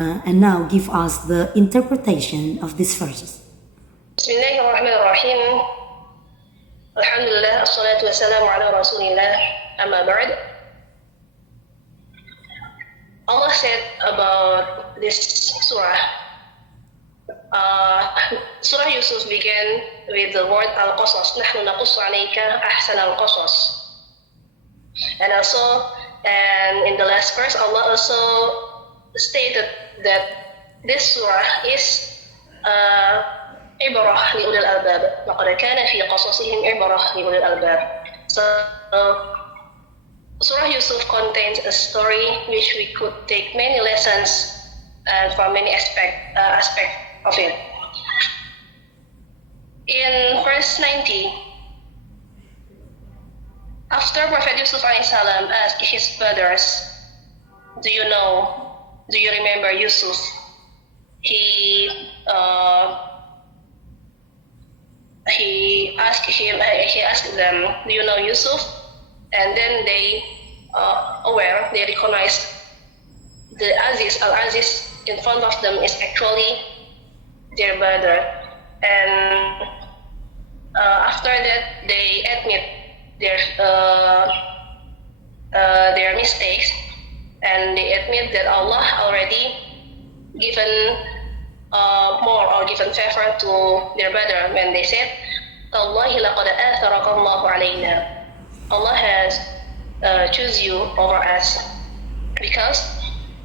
and now give us the interpretation of these verses. Bismillahirrahmanirrahim. Alhamdulillah, assalatu wassalamu ala rasulillah, amma ba'd. Allah said about this surah, Surah Yusuf began with the word Al-Qasas. Nahnu naqussu alayka ahsan al-qasas. And in the last verse, Allah also stated that this surah is ibrah li ulil albab. Laqad kana fi qasasihim ibrah li ulil albab. So Surah Yusuf contains a story which we could take many lessons from many aspect of it. In verse 90, after Prophet Yusuf AS asked his brothers, do you remember Yusuf? He asked them, do you know Yusuf? And then they recognized the Al-Aziz in front of them is actually their brother. And after that, they admit their mistakes, and they admit that Allah already given more or given favor to their brother when they said, "Tallahi laqad atharaka Allahu alayna." Allah has choose you over us, because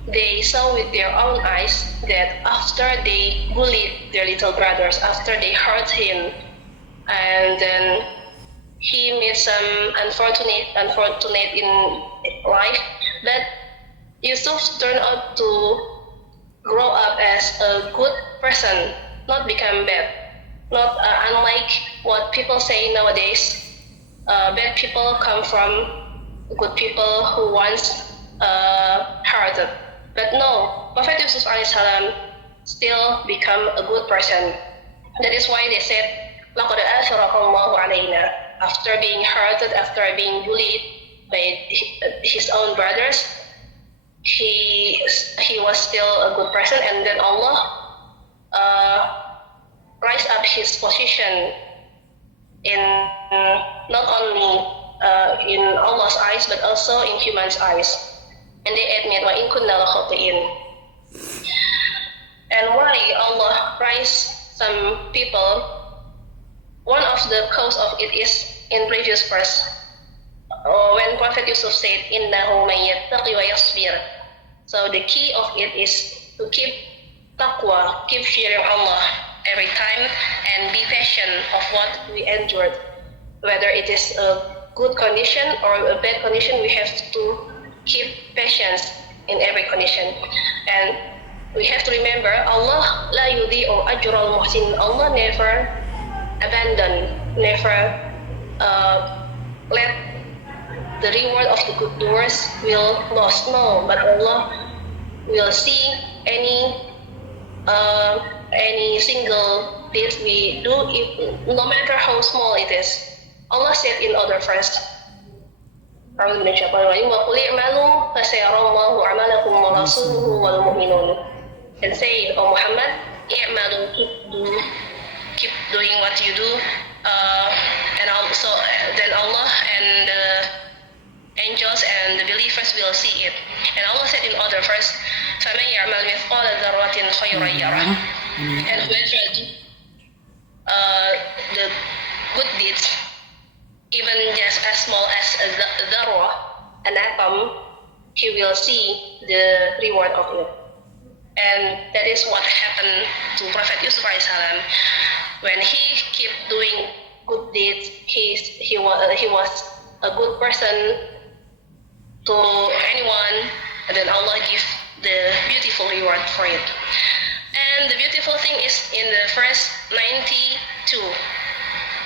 they saw with their own eyes that after they bullied their little brothers, after they hurt him, and then he made some unfortunate in life, but Yusuf turned out to grow up as a good person, not become bad. Not unlike what people say nowadays, bad people come from good people who once hurted. But no, Prophet Yusuf AS still become a good person. That is why they said, لَقَدْ أَثَرَكَ اللَّهُ عَلَيْنَا. After being hurted, after being bullied by his own brothers, he was still a good person, and then Allah rise up his position in not only in Allah's eyes but also in humans' eyes. And they admit, وَإِن كُنَّا لَخَاطِئِينَ. And why Allah rise some people? One of the cause of it is in previous verse, when Prophet Yusuf said, إِنَّهُ مَن يَتَّقِ وَيَصْبِرْ. So the key of it is to keep taqwa, keep fearing Allah every time, and be patient of what we endured. Whether it is a good condition or a bad condition, we have to keep patience in every condition. And we have to remember, Allah la yudhi'u ajral muhsin. Allah never abandon, never let the reward of the good doers will lost. No, but Allah will see any single deed we do, no matter how small it is. Allah said in other verse, and say, O Muhammad, keep doing what you do, and also then Allah and the angels and the believers will see it. And Allah said in other verse, فَمَنْ يَعْمَلْ مِثْقَالَ ذَرَّةٍ خَيْرًا يَرَهُ. And whoever do the good deeds, even just as small as a dharwa, an atom, he will see the reward of it. And that is what happened to Prophet Yusuf AS. When he kept doing good deeds, he was a good person to anyone, and then Allah give the beautiful reward for it. And the beautiful thing is in the verse 92.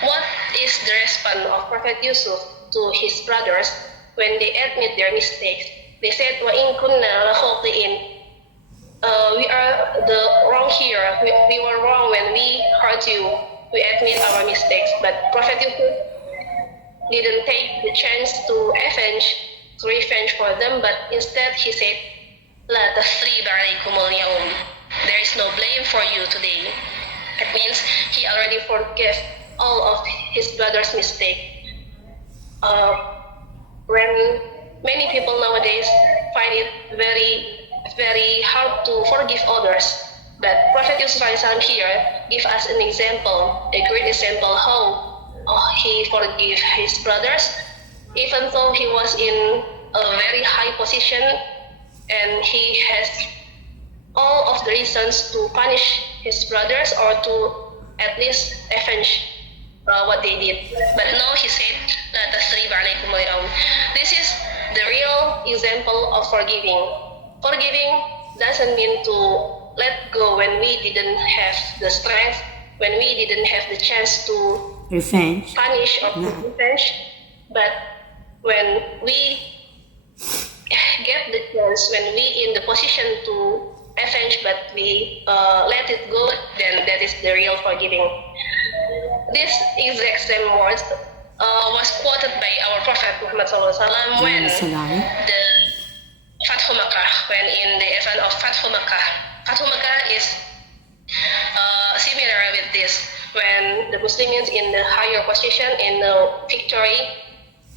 What is the response of Prophet Yusuf to his brothers when they admit their mistakes? They said, وَإِن كُنَّا لَخَاطِئِينَ. We are the wrong here. We were wrong when we hurt you. We admit our mistakes. But Prophet Yusuf didn't take the chance to revenge for them, but instead he said, لا تثريب عليكم اليوم. There is no blame for you today. It means he already forgave all of his brother's mistake. When many people nowadays find it very hard to forgive others, but Prophet Yusuf AS here give us an example, a great example how he forgave his brothers, even though he was in a very high position and he has all of the reasons to punish his brothers or to at least avenge what they did. But now he said, "La tasrib alaykum al-yawm." This is the real example of forgiving. Forgiving doesn't mean to let go when we didn't have the strength, when we didn't have the chance to Revenge. punish or to revenge, but when we get the chance, when we in the position to avenge, but we let it go, then that is the real forgiving. This exact same words was quoted by our Prophet Muhammad SAW when the Fathu Makkah, when in the event of Fathu Makkah. Fathu Makkah is similar with this, when the Muslims in the higher position, in the victory,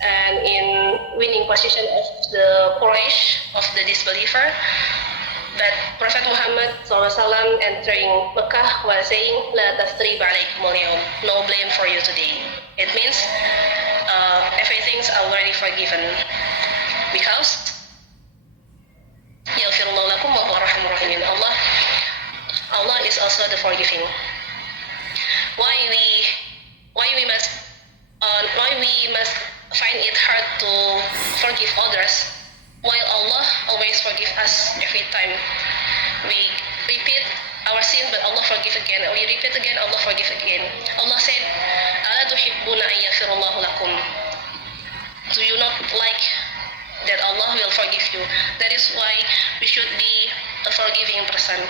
and in winning position of the Quraysh, of the disbeliever. But Prophet Muhammad SAW entering Mecca was saying, "La tasrib alaykum al-yawm." No blame for you today. It means everything's already forgiven, because yaghfirullahu lakum wa huwa arhamur rahimin. Allah is also the forgiving. Why we must find it hard to forgive others, while Allah always forgive us every time we repeat our sin, but Allah forgive again. We repeat again, Allah forgive again. Allah said, "Ala tuhibbuna an yaghfirallahu lakum." Do you not like that Allah will forgive you? That is why we should be a forgiving person.